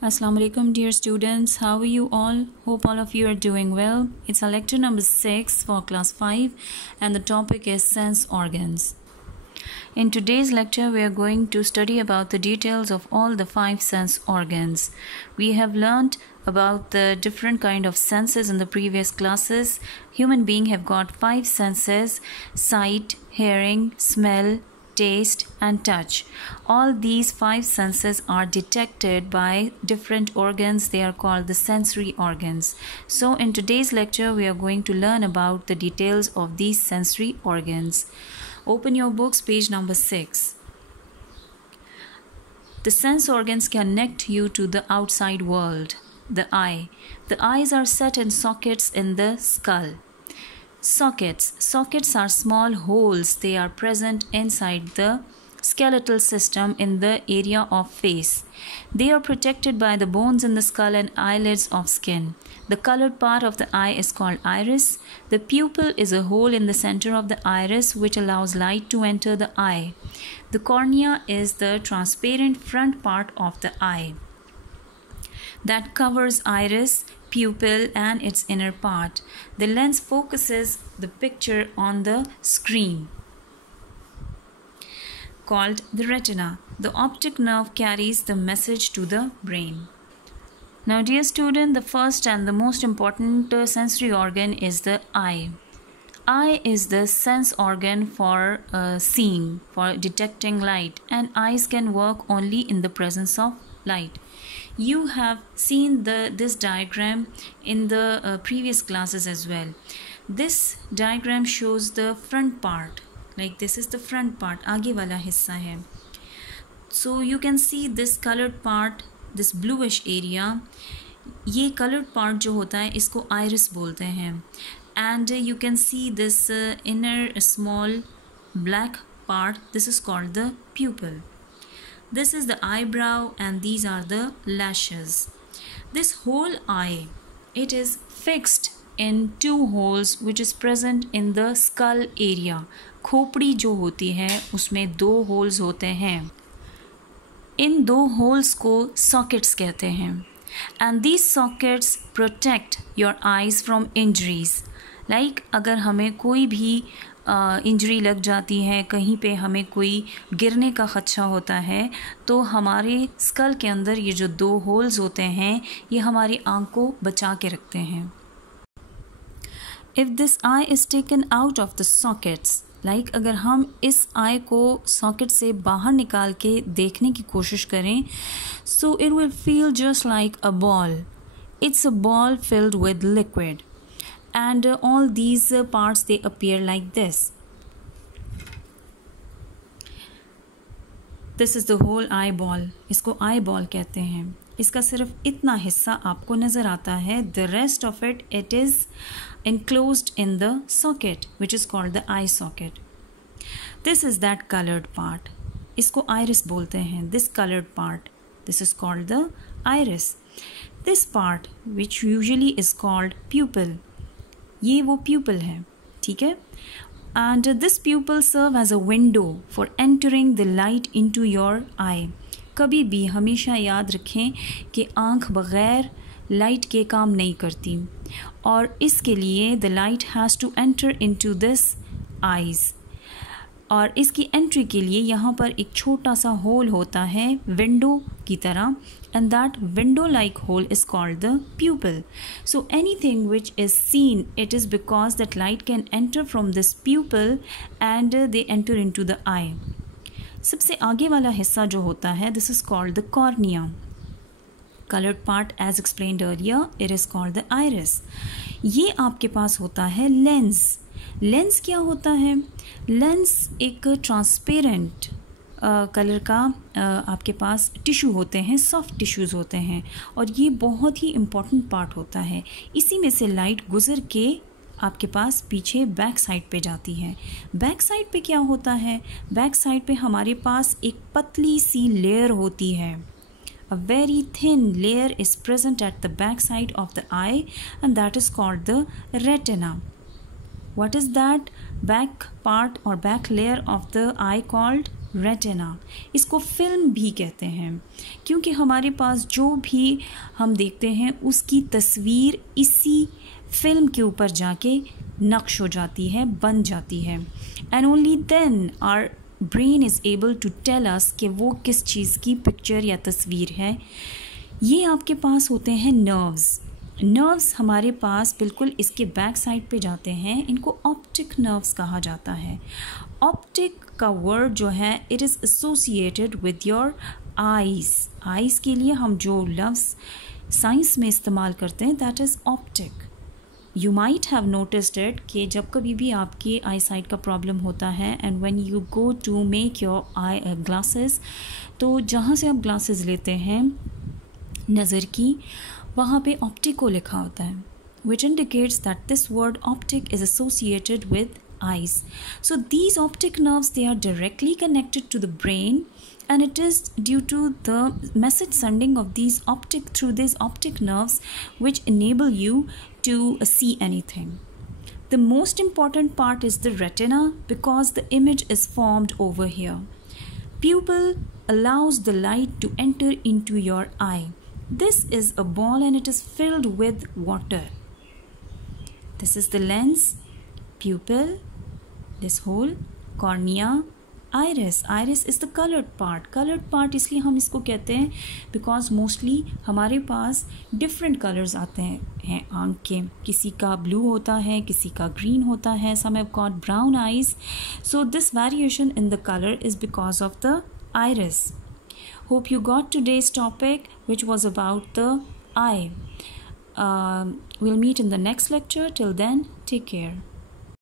Assalamu alaikum dear students, how are you all? Hope all of you are doing well. It's our lecture number 6 for class 5 and the topic is sense organs. In today's lecture we are going to study about the details of all the 5 sense organs. We have learned about the different kind of senses in the previous classes. Human being have got 5 senses: sight, hearing, smell, taste and touch. All these 5 senses are detected by different organs. They are called the sensory organs. So in today's lecture we are going to learn about the details of these sensory organs. Open your books, page number 6. The sense organs connect you to the outside world. The eye. The eyes are set in sockets in the skull. Sockets are small holes. They are present inside the skeletal system in the area of face. They are protected by the bones in the skull and eyelids of skin. The colored part of the eye is called iris. The pupil is a hole in the center of the iris which allows light to enter the eye. The cornea is the transparent front part of the eye that covers iris, pupil and its inner part. The lens focuses the picture on the screen called the retina. The optic nerve carries the message to the brain. Now dear student, the first and the most important sensory organ is the eye. Eye is the sense organ for seeing, for detecting light, and eyes can work only in the presence of light. You have seen this diagram in the previous classes as well. This diagram shows the front part. Like this is the front part, आगे वाला हिस्सा है. So you can see this colored part, this bluish area. ये colored part जो होता है इसको iris बोलते हैं. And you can see this inner small black part. This is called the pupil. This is the eyebrow and these are the lashes. This whole eye, it is fixed in 2 holes which is present in the skull area. खोपड़ी जो होती है उसमें 2 holes होते हैं. इन 2 holes को sockets कहते हैं. And these sockets protect your eyes from injuries. Like अगर हमें कोई भी इंजरी लग जाती है, कहीं पे हमें कोई गिरने का खदशा होता है, तो हमारे स्कल के अंदर ये जो 2 होल्स होते हैं ये हमारी आँख को बचा के रखते हैं. If this eye is taken out of the sockets, like अगर हम इस आई को सॉकेट से बाहर निकाल के देखने की कोशिश करें, so it will feel just like a ball. It's a ball filled with liquid. And all these parts they appear like this. This is the whole eyeball. इसको eyeball कहते हैं. इसका सिर्फ इतना हिस्सा आपको नज़र आता है. The rest of it, it is enclosed in the socket which is called the eye socket. This is that colored part. इसको iris बोलते हैं. This colored part, this is called the iris. This part which usually is called pupil, ये वो pupil है. ठीक है. And this pupil serve as a window for entering the light into your eye. कभी भी हमेशा याद रखें कि आँख बग़ैर लाइट के काम नहीं करती और इसके लिए the light has to enter into this eyes. और इसकी एंट्री के लिए यहाँ पर एक छोटा सा होल होता है विंडो की तरह, and that window like hole is called the pupil. So anything which is seen, it is because that light can enter from this pupil and they enter into the eye. सबसे आगे वाला हिस्सा जो होता है, this is called the cornea. Colored part as explained earlier, it is called the iris. ये आपके पास होता है लेंस. लेंस क्या होता है? लेंस एक ट्रांसपेरेंट कलर का आपके पास टिश्यू होते हैं, सॉफ्ट टिश्यूज़ होते हैं और ये बहुत ही इम्पॉर्टेंट पार्ट होता है. इसी में से लाइट गुज़र के आपके पास पीछे बैक साइड पे जाती है. बैक साइड पे क्या होता है? बैक साइड पे हमारे पास एक पतली सी लेयर होती है. A very thin layer is present at the back side of the eye and that is called the retina. What is that back part or back layer of the eye called? Retina. इसको film भी कहते हैं क्योंकि हमारे पास जो भी हम देखते हैं उसकी तस्वीर इसी फिल्म के ऊपर जाके नक्श हो जाती है, बन जाती है। And only then our brain is able to tell us कि वो किस चीज़ की पिक्चर या तस्वीर है। ये आपके पास होते हैं नर्व्स। नर्व्स हमारे पास बिल्कुल इसके बैक साइड पे जाते हैं, इनको ऑप्टिक नर्व्स कहा जाता है। ऑप्टिक का वर्ड जो है it is associated with your eyes. Eyes के लिए हम जो लफ्ज़ साइंस में इस्तेमाल करते हैं that is optic. You might have noticed it कि जब कभी भी आपकी आई साइट का प्रॉब्लम होता है and when you go to make your eyeglasses, तो जहाँ से आप ग्लासेस लेते हैं नज़र की, वहाँ पे ऑप्टिको लिखा होता है, which indicates that this word optic is associated with eyes. So these optic nerves, they are directly connected to the brain, and it is due to the message sending of these through these optic nerves which enable you to see anything. The most important part is the retina because the image is formed over here. Pupil allows the light to enter into your eye. This is a ball and it is filled with water. This is the lens, pupil, this hole, cornea, iris. Iris is the colored part. Colored part इसलिए हम इसको कहते हैं because mostly हमारे पास different colors आते हैं आँख के। किसी का blue होता है, किसी का green होता है, some have got brown eyes. So this variation in the color is because of the iris. Hope you got today's topic, which was about the eye. We'll meet in the next lecture. Till then, take care.